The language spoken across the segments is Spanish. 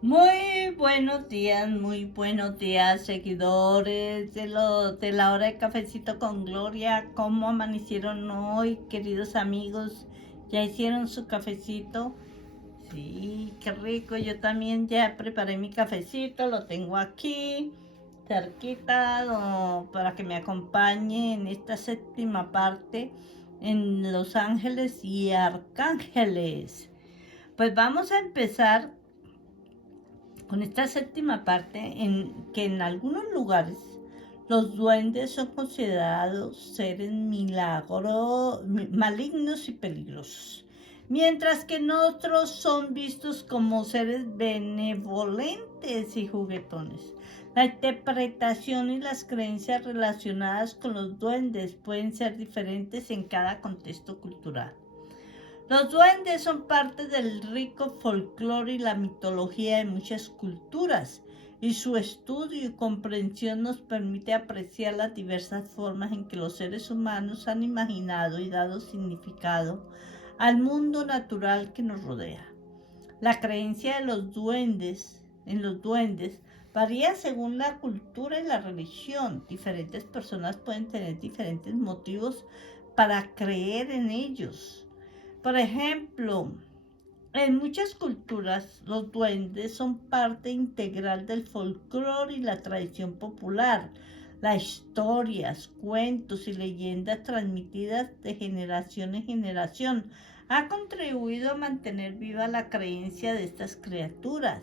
Muy buenos días, seguidores de la hora de cafecito con Gloria. ¿Cómo amanecieron hoy, queridos amigos? ¿Ya hicieron su cafecito? Sí, qué rico. Yo también ya preparé mi cafecito, lo tengo aquí, cerquita, para que me acompañe en esta séptima parte en Los Ángeles y Arcángeles. Pues vamos a empezar con esta séptima parte en que en algunos lugares los duendes son considerados seres malignos y peligrosos, mientras que en otros son vistos como seres benevolentes y juguetones. La interpretación y las creencias relacionadas con los duendes pueden ser diferentes en cada contexto cultural. Los duendes son parte del rico folclore y la mitología de muchas culturas, y su estudio y comprensión nos permite apreciar las diversas formas en que los seres humanos han imaginado y dado significado al mundo natural que nos rodea. La creencia de en los duendes, varía según la cultura y la religión. Diferentes personas pueden tener diferentes motivos para creer en ellos. Por ejemplo, en muchas culturas los duendes son parte integral del folclore y la tradición popular. Las historias, cuentos y leyendas transmitidas de generación en generación ha contribuido a mantener viva la creencia de estas criaturas.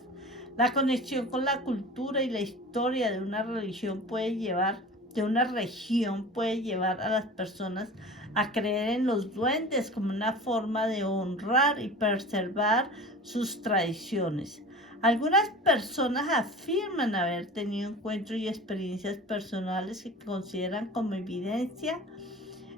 La conexión con la cultura y la historia de una región puede llevar a las personas a creer en los duendes como una forma de honrar y preservar sus tradiciones. Algunas personas afirman haber tenido encuentros y experiencias personales que consideran como evidencia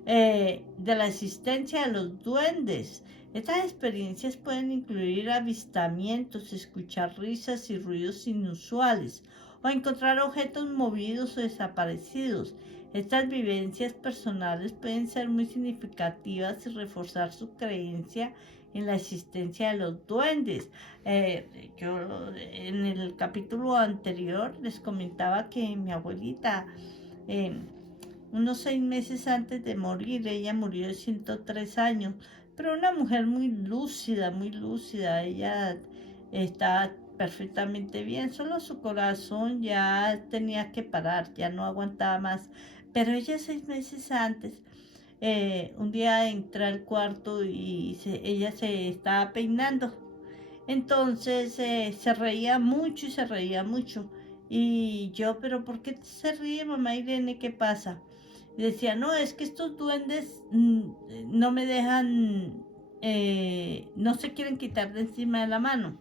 de la existencia de los duendes. Estas experiencias pueden incluir avistamientos, escuchar risas y ruidos inusuales, o encontrar objetos movidos o desaparecidos. Estas vivencias personales pueden ser muy significativas y reforzar su creencia en la existencia de los duendes. Yo en el capítulo anterior les comentaba que mi abuelita, eh, unos 6 meses antes de morir, ella murió de 103 años, pero una mujer muy lúcida, ella está perfectamente bien, solo su corazón ya tenía que parar, ya no aguantaba más, pero ella 6 meses antes, un día entré al cuarto y ella se estaba peinando, entonces se reía mucho y se reía mucho. Y yo, pero ¿por qué se ríe, mamá Irene? ¿Qué pasa? Y decía, no, es que estos duendes no me dejan, no se quieren quitar de encima de la mano.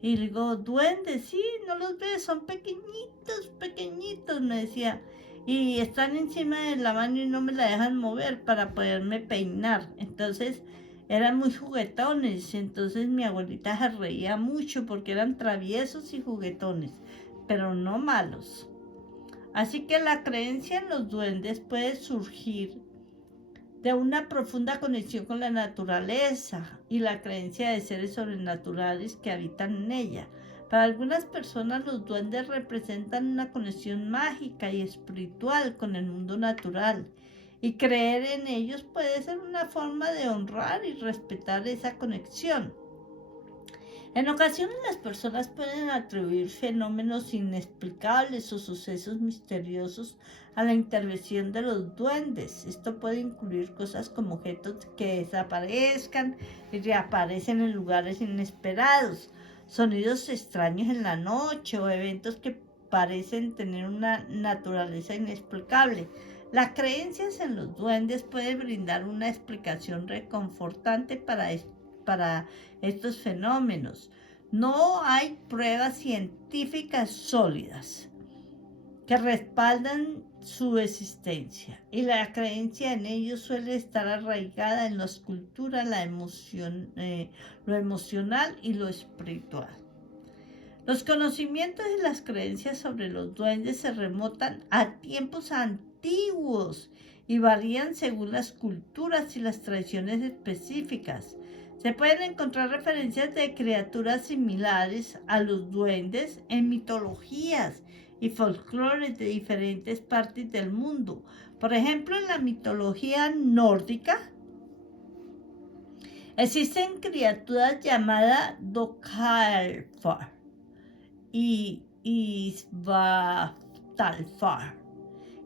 Y le digo, duendes, sí, no los ves, son pequeñitos, pequeñitos, me decía. Y están encima de la mano y no me la dejan mover para poderme peinar. Entonces eran muy juguetones. Entonces mi abuelita se reía mucho porque eran traviesos y juguetones, pero no malos. Así que la creencia en los duendes puede surgir de una profunda conexión con la naturaleza y la creencia de seres sobrenaturales que habitan en ella. Para algunas personas los duendes representan una conexión mágica y espiritual con el mundo natural, y creer en ellos puede ser una forma de honrar y respetar esa conexión. En ocasiones las personas pueden atribuir fenómenos inexplicables o sucesos misteriosos a la intervención de los duendes. Esto puede incluir cosas como objetos que desaparezcan y reaparecen en lugares inesperados, sonidos extraños en la noche o eventos que parecen tener una naturaleza inexplicable. Las creencias en los duendes pueden brindar una explicación reconfortante para estos fenómenos. No hay pruebas científicas sólidas que respaldan su existencia, y la creencia en ellos suele estar arraigada en la escultura, lo emocional y lo espiritual. Los conocimientos y las creencias sobre los duendes se remontan a tiempos antiguos y varían según las culturas y las tradiciones específicas. Se pueden encontrar referencias de criaturas similares a los duendes en mitologías y folclores de diferentes partes del mundo. Por ejemplo, en la mitología nórdica existen criaturas llamadas Dokkalfar y Svartalfar,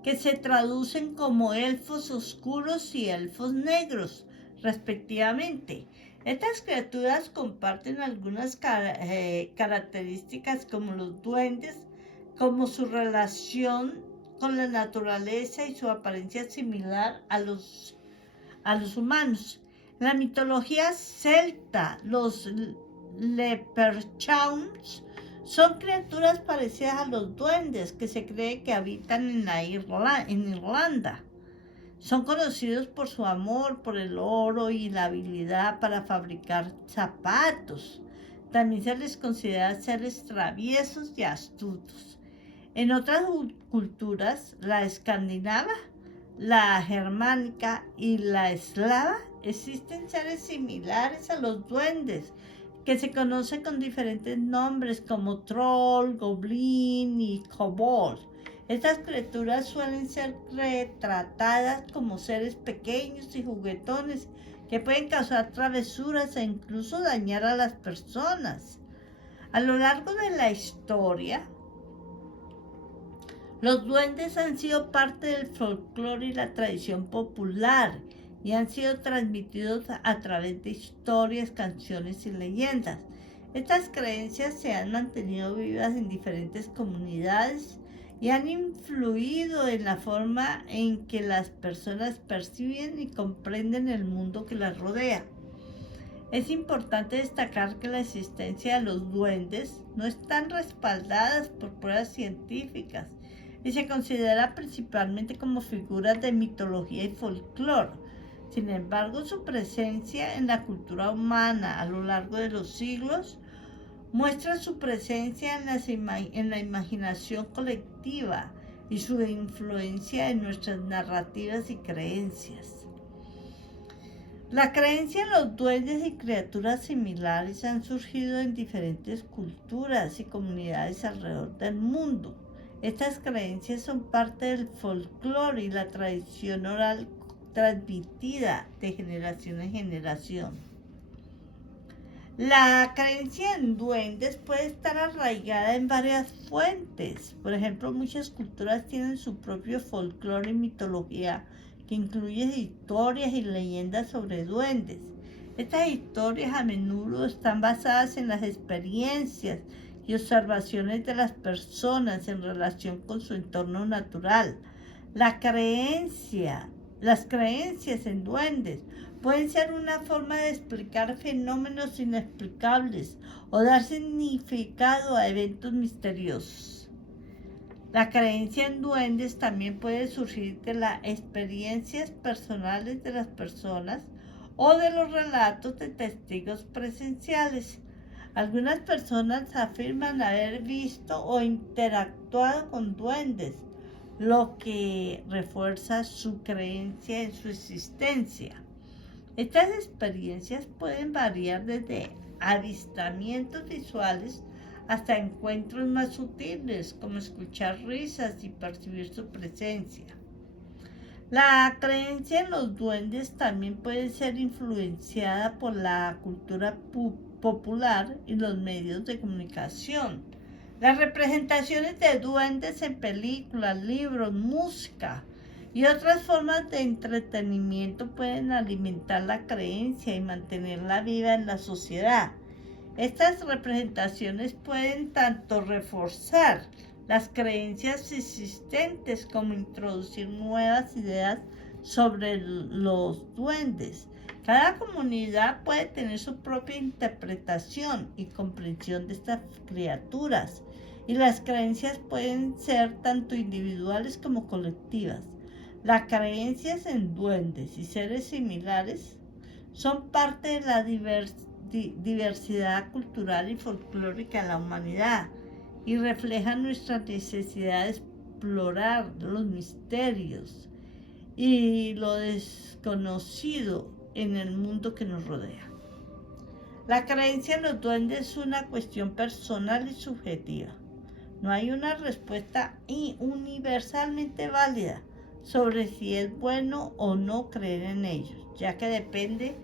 que se traducen como elfos oscuros y elfos negros, respectivamente. Estas criaturas comparten algunas características como los duendes, como su relación con la naturaleza y su apariencia similar a los humanos. En la mitología celta, los leprechauns son criaturas parecidas a los duendes que se cree que habitan en Irlanda. Son conocidos por su amor por el oro y la habilidad para fabricar zapatos. También se les considera seres traviesos y astutos. En otras culturas, la escandinava, la germánica y la eslava, existen seres similares a los duendes, que se conocen con diferentes nombres como troll, goblin y kobold. Estas criaturas suelen ser retratadas como seres pequeños y juguetones que pueden causar travesuras e incluso dañar a las personas. A lo largo de la historia, los duendes han sido parte del folclore y la tradición popular y han sido transmitidos a través de historias, canciones y leyendas. Estas creencias se han mantenido vivas en diferentes comunidades y han influido en la forma en que las personas perciben y comprenden el mundo que las rodea. Es importante destacar que la existencia de los duendes no están respaldadas por pruebas científicas y se considera principalmente como figuras de mitología y folclore. Sin embargo, su presencia en la cultura humana a lo largo de los siglos muestra su presencia en la imaginación colectiva y su influencia en nuestras narrativas y creencias. La creencia en los duendes y criaturas similares han surgido en diferentes culturas y comunidades alrededor del mundo. Estas creencias son parte del folclore y la tradición oral transmitida de generación en generación. La creencia en duendes puede estar arraigada en varias fuentes. Por ejemplo, muchas culturas tienen su propio folclore y mitología que incluye historias y leyendas sobre duendes. Estas historias a menudo están basadas en las experiencias y observaciones de las personas en relación con su entorno natural. Las creencias en duendes pueden ser una forma de explicar fenómenos inexplicables o dar significado a eventos misteriosos. La creencia en duendes también puede surgir de las experiencias personales de las personas o de los relatos de testigos presenciales. Algunas personas afirman haber visto o interactuado con duendes, lo que refuerza su creencia en su existencia. Estas experiencias pueden variar desde avistamientos visuales hasta encuentros más sutiles, como escuchar risas y percibir su presencia. La creencia en los duendes también puede ser influenciada por la cultura popular y los medios de comunicación. Las representaciones de duendes en películas, libros, música y otras formas de entretenimiento pueden alimentar la creencia y mantenerla viva en la sociedad. Estas representaciones pueden tanto reforzar las creencias existentes como introducir nuevas ideas sobre los duendes. Cada comunidad puede tener su propia interpretación y comprensión de estas criaturas, y las creencias pueden ser tanto individuales como colectivas. Las creencias en duendes y seres similares son parte de la diversidad cultural y folclórica de la humanidad y reflejan nuestra necesidad de explorar los misterios y lo desconocido en el mundo que nos rodea. La creencia en los duendes es una cuestión personal y subjetiva. No hay una respuesta universalmente válida sobre si es bueno o no creer en ellos, ya que depende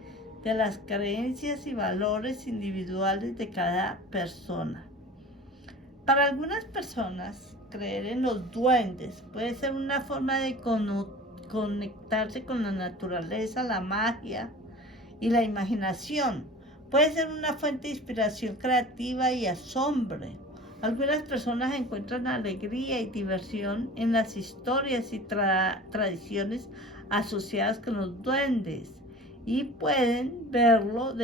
de las creencias y valores individuales de cada persona. Para algunas personas, creer en los duendes puede ser una forma de conectarse con la naturaleza, la magia y la imaginación. Puede ser una fuente de inspiración creativa y asombro. Algunas personas encuentran alegría y diversión en las historias y tradiciones asociadas con los duendes y pueden verlo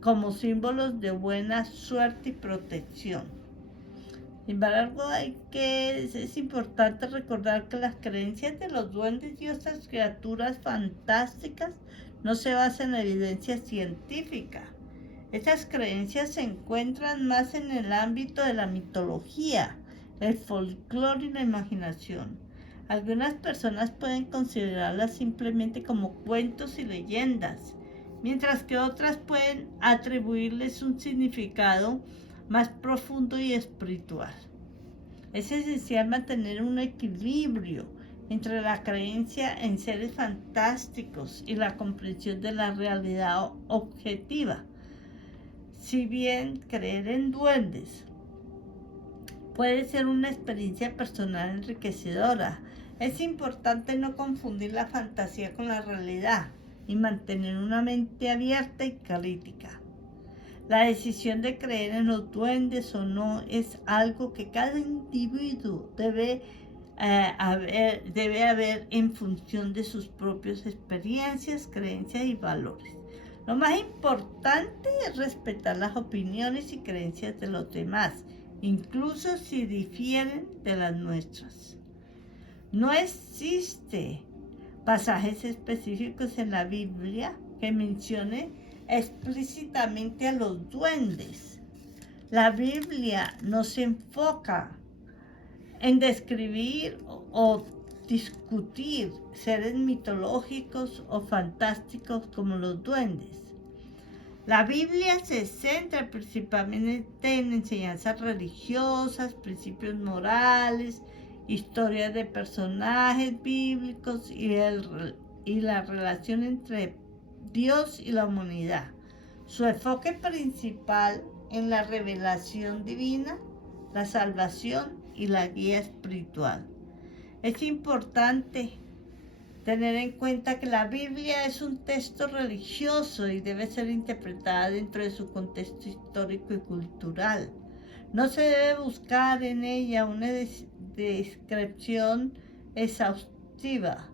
como símbolos de buena suerte y protección. Sin embargo, es importante recordar que las creencias de los duendes y otras criaturas fantásticas no se basan en evidencia científica. Estas creencias se encuentran más en el ámbito de la mitología, el folclore y la imaginación. Algunas personas pueden considerarlas simplemente como cuentos y leyendas, mientras que otras pueden atribuirles un significado más profundo y espiritual. Es esencial mantener un equilibrio entre la creencia en seres fantásticos y la comprensión de la realidad objetiva. Si bien creer en duendes puede ser una experiencia personal enriquecedora, es importante no confundir la fantasía con la realidad y mantener una mente abierta y crítica. La decisión de creer en los duendes o no es algo que cada individuo debe haber en función de sus propias experiencias, creencias y valores. Lo más importante es respetar las opiniones y creencias de los demás, incluso si difieren de las nuestras. No existe pasajes específicos en la Biblia que mencionen explícitamente a los duendes. La Biblia no se enfoca en describir o discutir seres mitológicos o fantásticos como los duendes. La Biblia se centra principalmente en enseñanzas religiosas, principios morales, historias de personajes bíblicos y la relación entre Dios y la humanidad. Su enfoque principal en la revelación divina, la salvación y la guía espiritual. Es importante tener en cuenta que la Biblia es un texto religioso y debe ser interpretada dentro de su contexto histórico y cultural. No se debe buscar en ella una descripción exhaustiva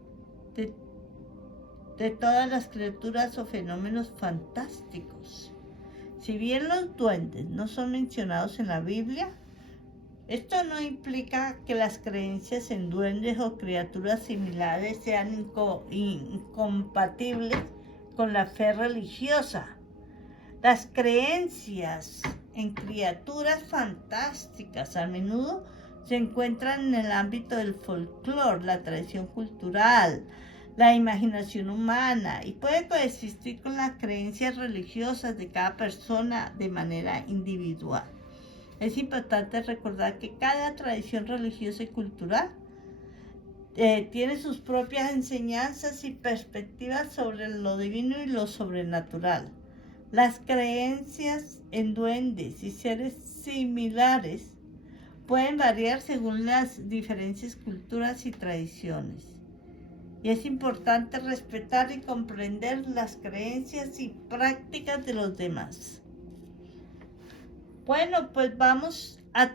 de todas las criaturas o fenómenos fantásticos. Si bien los duendes no son mencionados en la Biblia, esto no implica que las creencias en duendes o criaturas similares sean incompatibles con la fe religiosa. Las creencias en criaturas fantásticas a menudo se encuentran en el ámbito del folclore, la tradición cultural, la imaginación humana y puede coexistir con las creencias religiosas de cada persona de manera individual. Es importante recordar que cada tradición religiosa y cultural tiene sus propias enseñanzas y perspectivas sobre lo divino y lo sobrenatural. Las creencias en duendes y seres similares pueden variar según las diferentes culturas y tradiciones. Y es importante respetar y comprender las creencias y prácticas de los demás. Bueno, pues vamos a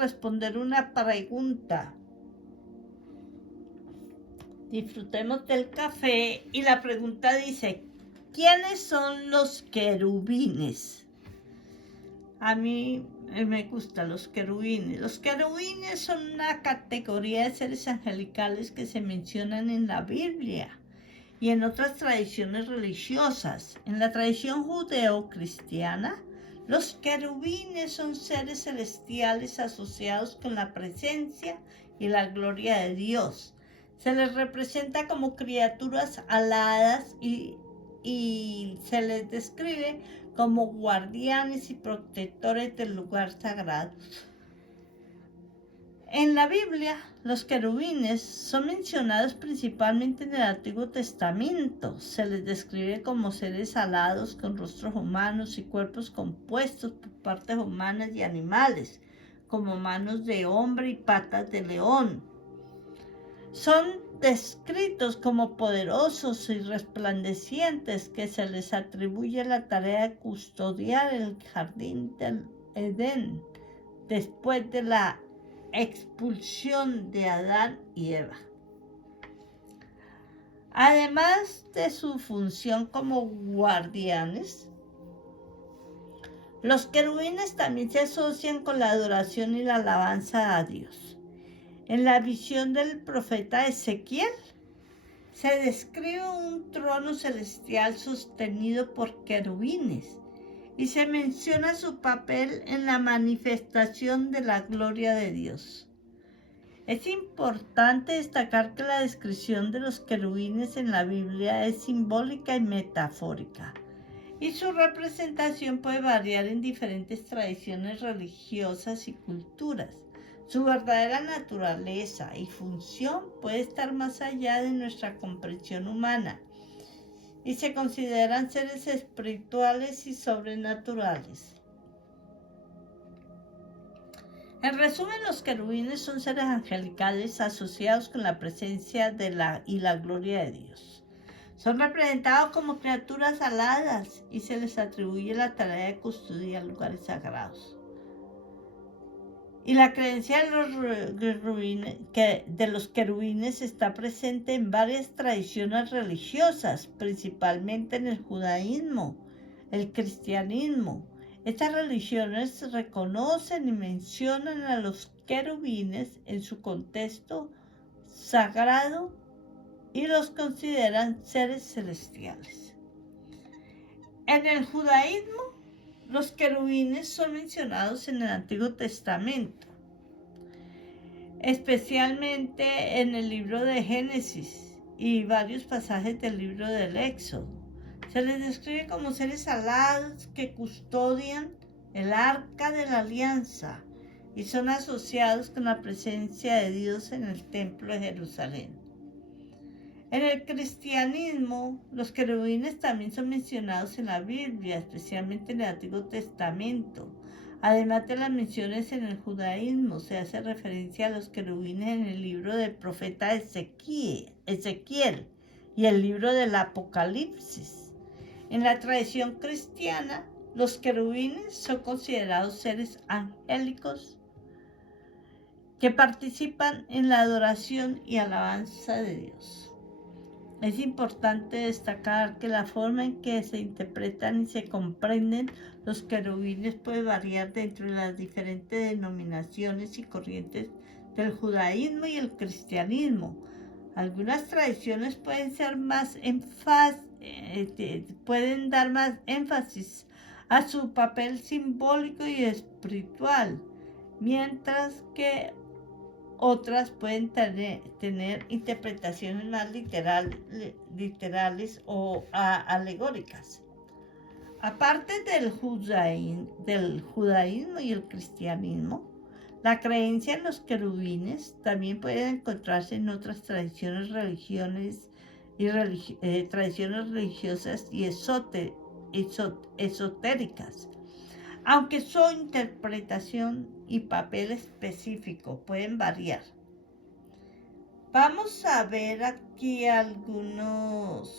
responder una pregunta. Disfrutemos del café y la pregunta dice, ¿quiénes son los querubines? A mí me gustan los querubines. Los querubines son una categoría de seres angelicales que se mencionan en la Biblia y en otras tradiciones religiosas. En la tradición judeo-cristiana, los querubines son seres celestiales asociados con la presencia y la gloria de Dios. Se les representa como criaturas aladas y y se les describe como guardianes y protectores del lugar sagrado. En la Biblia, los querubines son mencionados principalmente en el Antiguo Testamento. Se les describe como seres alados con rostros humanos y cuerpos compuestos por partes humanas y animales, como manos de hombre y patas de león. Son descritos como poderosos y resplandecientes, que se les atribuye la tarea de custodiar el jardín del Edén después de la expulsión de Adán y Eva. Además de su función como guardianes, los querubines también se asocian con la adoración y la alabanza a Dios. En la visión del profeta Ezequiel se describe un trono celestial sostenido por querubines y se menciona su papel en la manifestación de la gloria de Dios. Es importante destacar que la descripción de los querubines en la Biblia es simbólica y metafórica, y su representación puede variar en diferentes tradiciones religiosas y culturas. Su verdadera naturaleza y función puede estar más allá de nuestra comprensión humana, y se consideran seres espirituales y sobrenaturales. En resumen, los querubines son seres angelicales asociados con la presencia y la gloria de Dios. Son representados como criaturas aladas y se les atribuye la tarea de custodiar lugares sagrados. Y la creencia de los querubines está presente en varias tradiciones religiosas, principalmente en el judaísmo, el cristianismo. Estas religiones reconocen y mencionan a los querubines en su contexto sagrado y los consideran seres celestiales. En el judaísmo, los querubines son mencionados en el Antiguo Testamento, especialmente en el libro de Génesis y varios pasajes del libro del Éxodo. Se les describe como seres alados que custodian el arca de la alianza y son asociados con la presencia de Dios en el templo de Jerusalén. En el cristianismo, los querubines también son mencionados en la Biblia, especialmente en el Antiguo Testamento. Además de las menciones en el judaísmo, se hace referencia a los querubines en el libro del profeta Ezequiel y el libro del Apocalipsis. En la tradición cristiana, los querubines son considerados seres angélicos que participan en la adoración y alabanza de Dios. Es importante destacar que la forma en que se interpretan y se comprenden los querubines puede variar dentro de las diferentes denominaciones y corrientes del judaísmo y el cristianismo. Algunas tradiciones pueden dar más énfasis a su papel simbólico y espiritual, mientras que otras pueden tener interpretaciones más literales o alegóricas. Aparte del judaísmo y el cristianismo, la creencia en los querubines también puede encontrarse en otras tradiciones religiosas y esotéricas, aunque su interpretación y papel específico pueden variar. Vamos a ver aquí algunos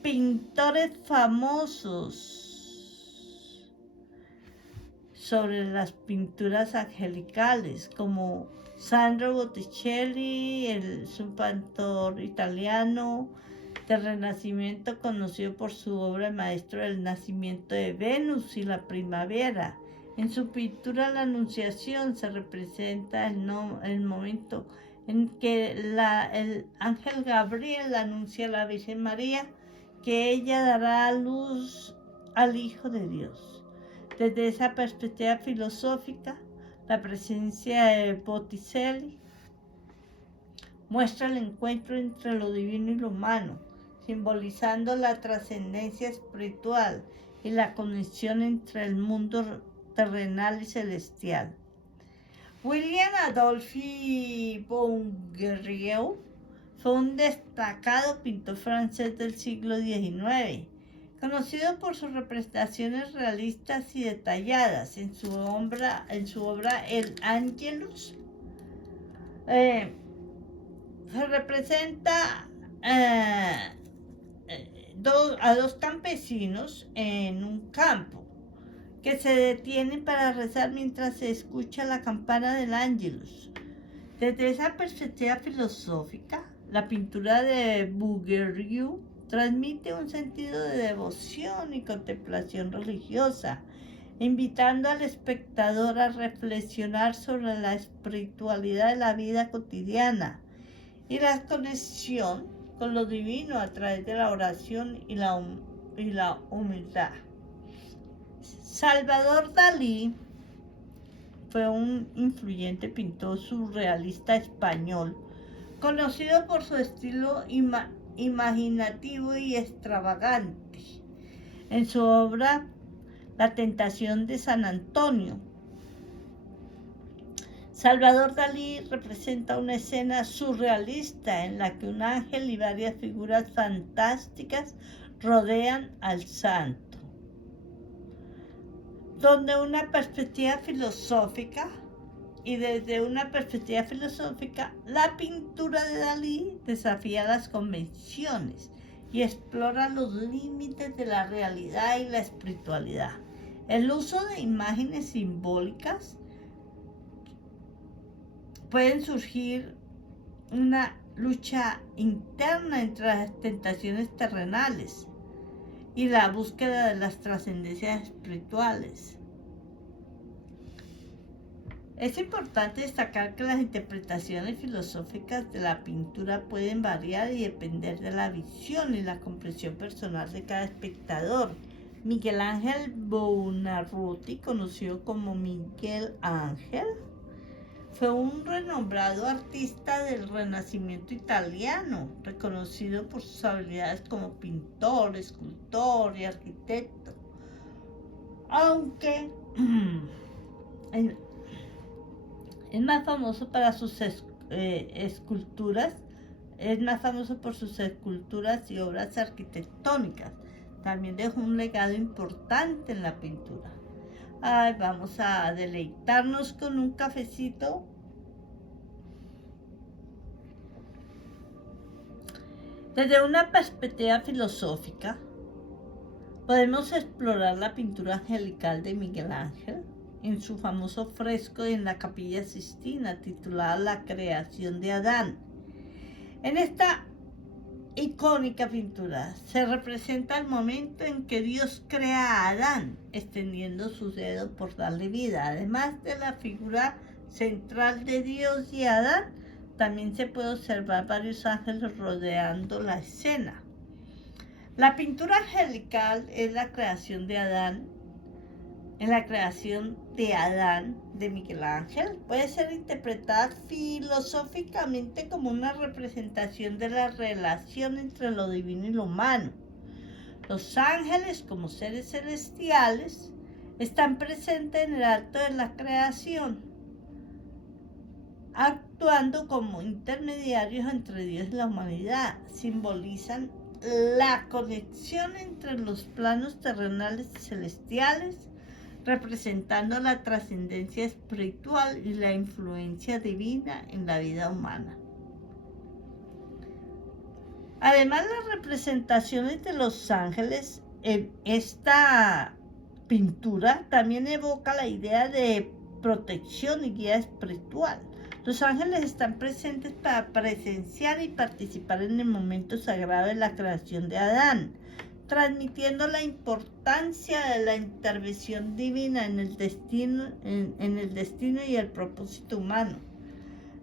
pintores famosos sobre las pinturas angelicales, como Sandro Botticelli, es un pintor italiano del Renacimiento, conocido por su obra maestra El nacimiento de Venus y la primavera. En su pintura La Anunciación se representa el momento en que el ángel Gabriel anuncia a la Virgen María que ella dará a luz al Hijo de Dios. Desde esa perspectiva filosófica, la presencia de Botticelli muestra el encuentro entre lo divino y lo humano, simbolizando la trascendencia espiritual y la conexión entre el mundo terrenal y celestial. William Adolphe Bouguereau fue un destacado pintor francés del siglo XIX, conocido por sus representaciones realistas y detalladas. En su obra El Angelus se representa a dos campesinos en un campo que se detienen para rezar mientras se escucha la campana del Angelus. Desde esa perspectiva filosófica, la pintura de Bouguereau transmite un sentido de devoción y contemplación religiosa, invitando al espectador a reflexionar sobre la espiritualidad de la vida cotidiana y la conexión con lo divino a través de la oración y la humildad. Salvador Dalí fue un influyente pintor surrealista español, conocido por su estilo imaginativo y extravagante. En su obra La tentación de San Antonio, Salvador Dalí representa una escena surrealista en la que un ángel y varias figuras fantásticas rodean al santo. Desde una perspectiva filosófica, la pintura de Dalí desafía las convenciones y explora los límites de la realidad y la espiritualidad. El uso de imágenes simbólicas pueden surgir una lucha interna entre las tentaciones terrenales y la búsqueda de las trascendencias espirituales. Es importante destacar que las interpretaciones filosóficas de la pintura pueden variar y depender de la visión y la comprensión personal de cada espectador. Miguel Ángel Buonarroti, conocido como Miguel Ángel, fue un renombrado artista del Renacimiento italiano, reconocido por sus habilidades como pintor, escultor y arquitecto. Aunque es más famoso por sus esculturas y obras arquitectónicas. También dejó un legado importante en la pintura. Vamos a deleitarnos con un cafecito. Desde una perspectiva filosófica, podemos explorar la pintura angelical de Miguel Ángel en su famoso fresco en la Capilla Sixtina titulada La creación de Adán. En esta icónica pintura se representa el momento en que Dios crea a Adán, extendiendo su dedo por darle vida. Además de la figura central de Dios y Adán, también se puede observar varios ángeles rodeando la escena. La pintura angelical es la creación de Adán. En la creación de Adán de Miguel Ángel puede ser interpretada filosóficamente como una representación de la relación entre lo divino y lo humano. Los ángeles, como seres celestiales, están presentes en el acto de la creación, actuando como intermediarios entre Dios y la humanidad. Simbolizan la conexión entre los planos terrenales y celestiales, representando la trascendencia espiritual y la influencia divina en la vida humana. Además, las representaciones de los ángeles en esta pintura también evoca la idea de protección y guía espiritual. Los ángeles están presentes para presenciar y participar en el momento sagrado de la creación de Adán, transmitiendo la importancia de la intervención divina en el destino y el propósito humano.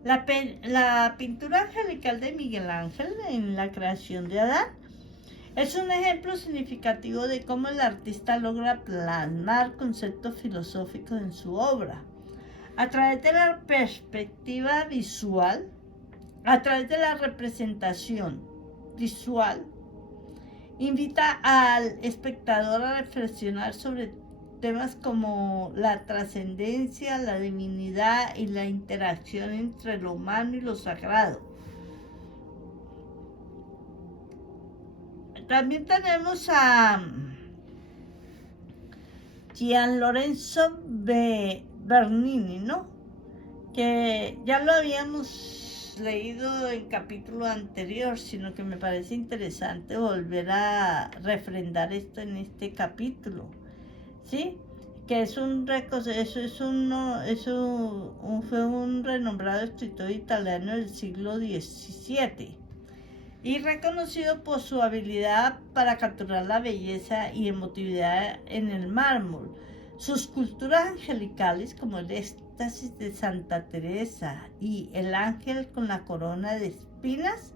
La pintura angelical de Miguel Ángel en la creación de Adán es un ejemplo significativo de cómo el artista logra plasmar conceptos filosóficos en su obra. A través de la perspectiva visual, a través de la representación visual, Invita al espectador a reflexionar sobre temas como la trascendencia, la divinidad y la interacción entre lo humano y lo sagrado. También tenemos a Gian Lorenzo Bernini, ¿no? Que ya lo habíamos leído en capítulo anterior, sino que me parece interesante volver a refrendar esto en este capítulo, ¿sí? Que es fue un renombrado escritor italiano del siglo XVII y reconocido por su habilidad para capturar la belleza y emotividad en el mármol. Sus esculturas angelicales, como el Éxtasis de Santa Teresa y el Ángel con la corona de espinas,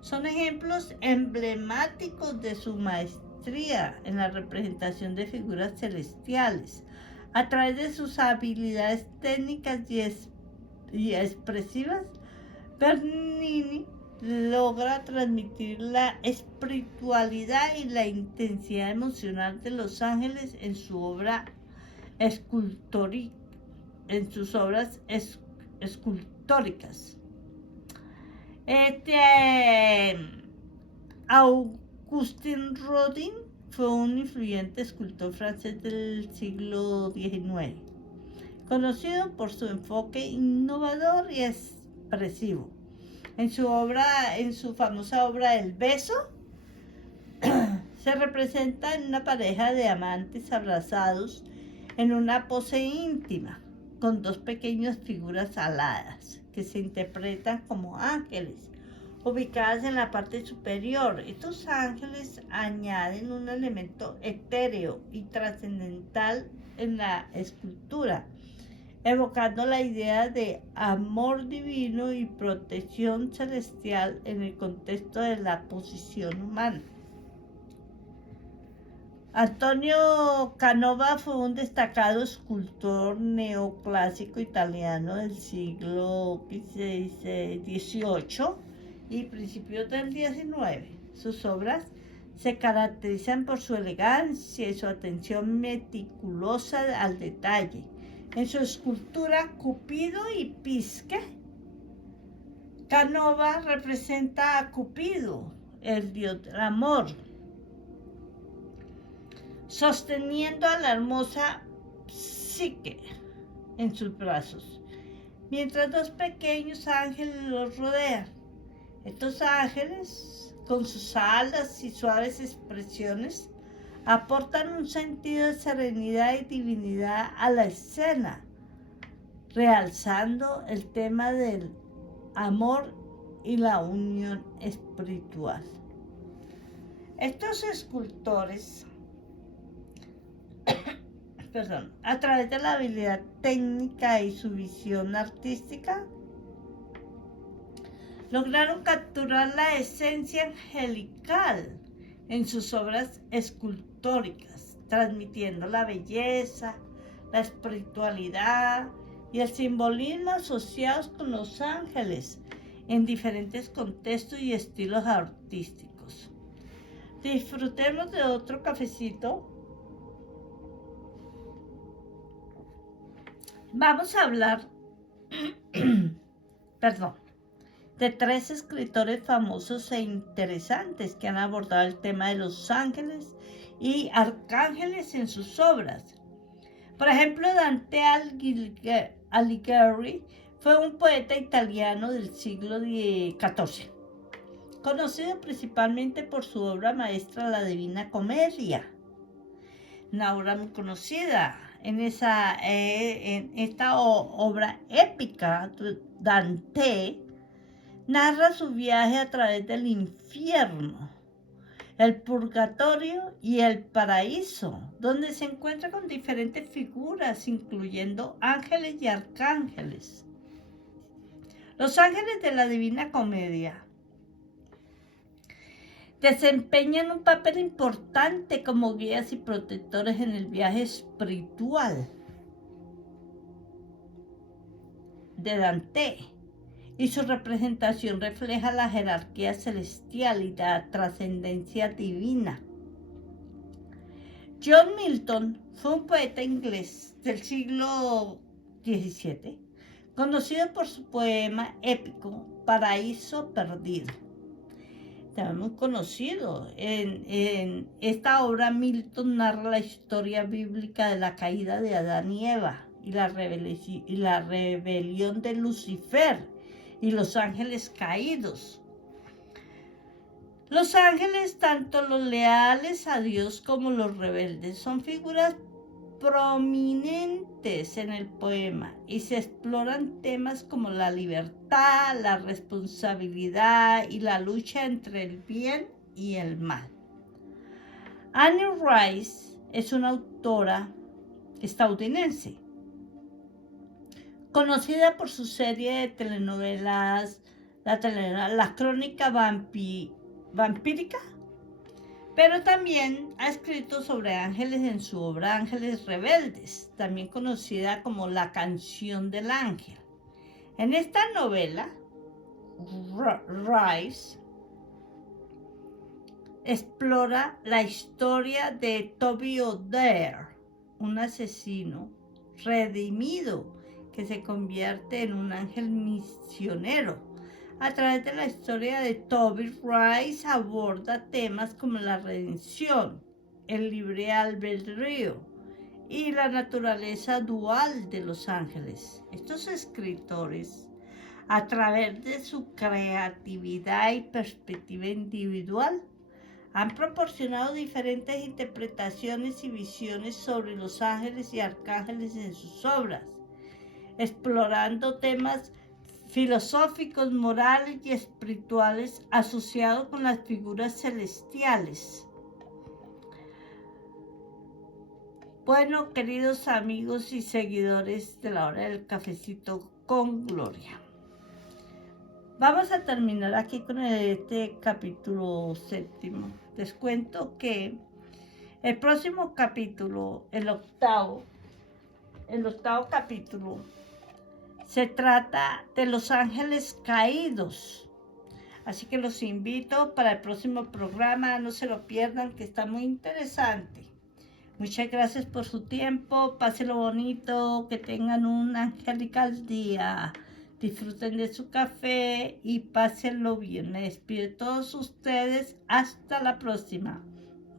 son ejemplos emblemáticos de su maestría en la representación de figuras celestiales. A través de sus habilidades técnicas y expresivas, Bernini logra transmitir la espiritualidad y la intensidad emocional de los ángeles en sus obras escultóricas. Augustin Rodin fue un influyente escultor francés del siglo XIX, conocido por su enfoque innovador y expresivo. En su famosa obra El beso, se representa en una pareja de amantes abrazados en una pose íntima, con dos pequeñas figuras aladas que se interpretan como ángeles, ubicadas en la parte superior. Estos ángeles añaden un elemento etéreo y trascendental en la escultura, evocando la idea de amor divino y protección celestial en el contexto de la posición humana. Antonio Canova fue un destacado escultor neoclásico italiano del siglo XVIII y principios del XIX. Sus obras se caracterizan por su elegancia y su atención meticulosa al detalle. En su escultura Cupido y Pisque, Canova representa a Cupido, el dios del amor, sosteniendo a la hermosa Psique en sus brazos, mientras dos pequeños ángeles los rodean. Estos ángeles, con sus alas y suaves expresiones, aportan un sentido de serenidad y divinidad a la escena, realzando el tema del amor y la unión espiritual. Estos escultores, a través de la habilidad técnica y su visión artística, lograron capturar la esencia angelical en sus obras escultóricas, transmitiendo la belleza, la espiritualidad y el simbolismo asociados con los ángeles en diferentes contextos y estilos artísticos. Disfrutemos de otro cafecito. Vamos a hablar, de tres escritores famosos e interesantes que han abordado el tema de los ángeles y arcángeles en sus obras. Por ejemplo, Dante Alighieri fue un poeta italiano del siglo XIV, conocido principalmente por su obra maestra La Divina Comedia, una obra muy conocida. En esta obra épica, Dante narra su viaje a través del infierno, el purgatorio y el paraíso, donde se encuentra con diferentes figuras, incluyendo ángeles y arcángeles. Los ángeles de la Divina Comedia desempeñan un papel importante como guías y protectores en el viaje espiritual de Dante y su representación refleja la jerarquía celestial y la trascendencia divina. John Milton fue un poeta inglés del siglo XVII, conocido por su poema épico Paraíso Perdido. También muy conocido. En esta obra Milton narra la historia bíblica de la caída de Adán y Eva y la rebelión de Lucifer y los ángeles caídos. Los ángeles, tanto los leales a Dios como los rebeldes, son figuras prominentes en el poema y se exploran temas como la libertad, la responsabilidad y la lucha entre el bien y el mal. Anne Rice es una autora estadounidense, conocida por su serie de telenovelas, la crónica vampírica, pero también ha escrito sobre ángeles en su obra Ángeles Rebeldes, también conocida como La Canción del Ángel. En esta novela, Rice explora la historia de Toby O'Dare, un asesino redimido que se convierte en un ángel misionero. A través de la historia de Toby, Rice aborda temas como la redención, el libre albedrío y la naturaleza dual de los ángeles. Estos escritores, a través de su creatividad y perspectiva individual, han proporcionado diferentes interpretaciones y visiones sobre los ángeles y arcángeles en sus obras, explorando temas filosóficos, morales y espirituales asociados con las figuras celestiales. Bueno, queridos amigos y seguidores de la hora del cafecito con Gloria, vamos a terminar aquí con este capítulo 7. Les cuento que el próximo capítulo, el octavo capítulo, se trata de los ángeles caídos. Así que los invito para el próximo programa, no se lo pierdan, que está muy interesante. Muchas gracias por su tiempo, pásenlo bonito, que tengan un angelical día. Disfruten de su café y pásenlo bien. Me despido de todos ustedes. Hasta la próxima.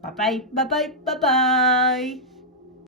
Bye bye, bye bye, bye bye.